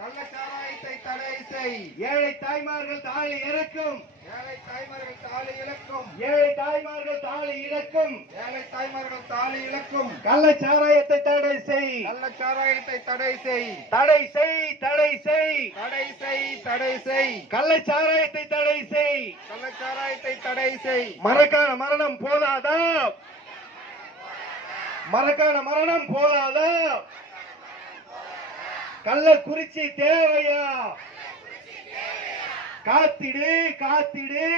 கள்ளச்சாராயத்தை தடை செய். ஏழை தாய்மார்கள் தாலி இறக்கும். ஏழை தாய்மார்கள் தாலி இழக்கும். ஏழை தாய்மார்கள் தாலி இழக்கும். ஏழை தாய்மார்கள் தாலி இழக்கும். கள்ளச்சாராயத்தை தடை செய். கள்ளச்சாராயத்தை தடை செய். தடை செய். தடை செய். தடை செய். தடை செய். கள்ளச்சாராயத்தை தடை செய். கள்ளச்சாராயத்தை தடை செய். மரக்கான மரணம் போதாதா? மரக்கான மரணம் போதாதா? கள்ளக்குறிச்சி தேவையா? காத்திடு காத்திடு,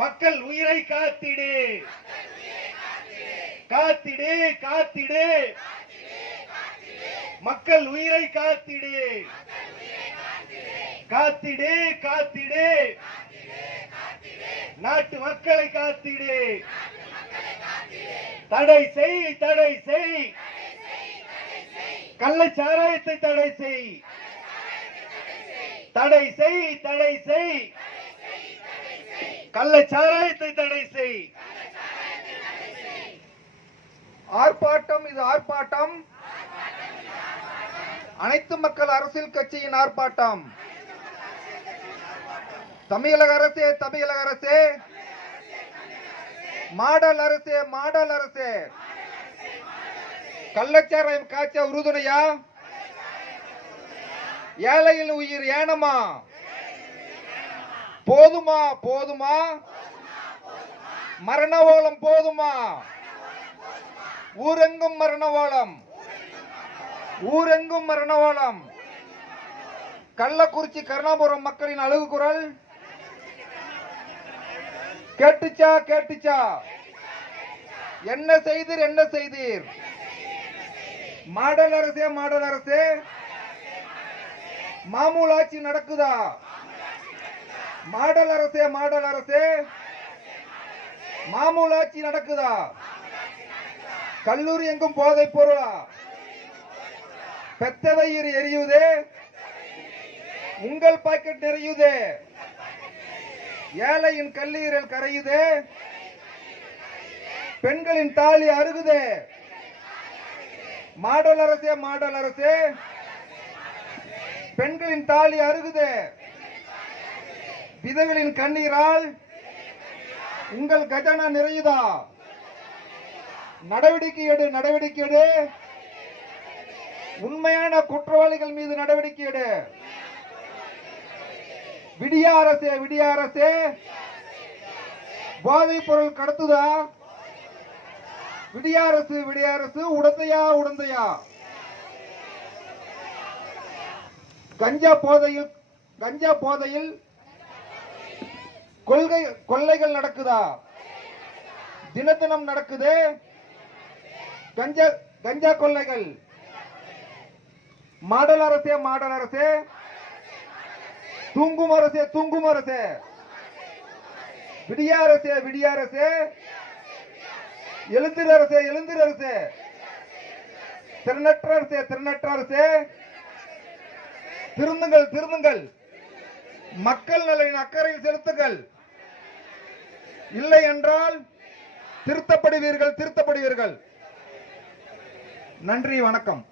மக்கள் உயிரை காத்திடு. காத்திடு காத்திடு, மக்கள் உயிரை காத்திடு. காத்திடு காத்திடு, நாட்டு மக்களை காத்திடு. தடை செய். தடை செய். கள்ளச்சாராயத்தை தடை செய். தடை செய். தடை செய். கள்ளச்சாராயத்தை தடை செய். ஆர்ப்பாட்டம் இது ஆர்ப்பாட்டம். அனைத்து மக்கள் அரசியல் கட்சியின் ஆர்ப்பாட்டம். தமிழக அரசே, தமிழக அரசே, மாடல் அரசே, மாடல் அரசே, கள்ளச்சாராயம் காய்ச்ச உறுதுணையா? ஏழையின் உயிர் ஏனமா? போதுமா? போதுமா? மரணவோலம் போதுமா? ஊரெங்கும் மரணவோலம். ஊரெங்கும் மரணவோலம். கள்ளக்குறிச்சி கருணாபுரம் மக்களின் அழுகு குரல் கேட்டுச்சா? கேட்டுச்சா? என்ன செய்தீர்? என்ன செய்தீர்? மாடல் அரசே, மாடல் அரசே, மாமூல் ஆட்சி நடக்குதா? மாடல் அரசே, மாடல் அரசே, மாமூல் ஆட்சி நடக்குதா? கல்லூரி எங்கும் போதைப் பொருளா? பெத்த வயிறு எரியுதே, உங்கள் பாக்கெட் நிறையுதே, ஏழையின் கல்லீரல் கரையுதே, பெண்களின் தாலி அருகுதே. மாடல் அரசே, மாடல் அரசே, பெண்களின் தாலி அருகுதே. விதவைகளின் கண்ணீரால் உங்கள் கஜானா நிறையுதா? நடவடிக்கை எடு, நடவடிக்கை எடு. உண்மையான குற்றவாளிகள் மீது நடவடிக்கை எடு. விடிய அரசே, விடிய அரசே, போதைப் பொருள் கடத்துதா? விடிய அரசு, விடிய அரசு, உடந்தையா? உடந்தையா? கஞ்சா போதையில் கொள்ளைகள் நடக்குதா? தினத்தினம் நடக்குது கஞ்சா கொள்ளைகள். மாடல் அரசே, மாடல் அரசே, தூங்கும் அரசே, தூங்கும் அரசே, விடிய அரசே, விடிய அரசே, எழுந்திர அரசே, எழுந்திர அரசே, திறனற்ற அரசே, திறனற்ற அரசே, திருந்துங்கள், திருந்துங்கள். மக்கள் நலனின் அக்கறையில் செலுத்துங்கள். இல்லை என்றால் திருத்தப்படுவீர்கள், திருத்தப்படுவீர்கள். நன்றி, வணக்கம்.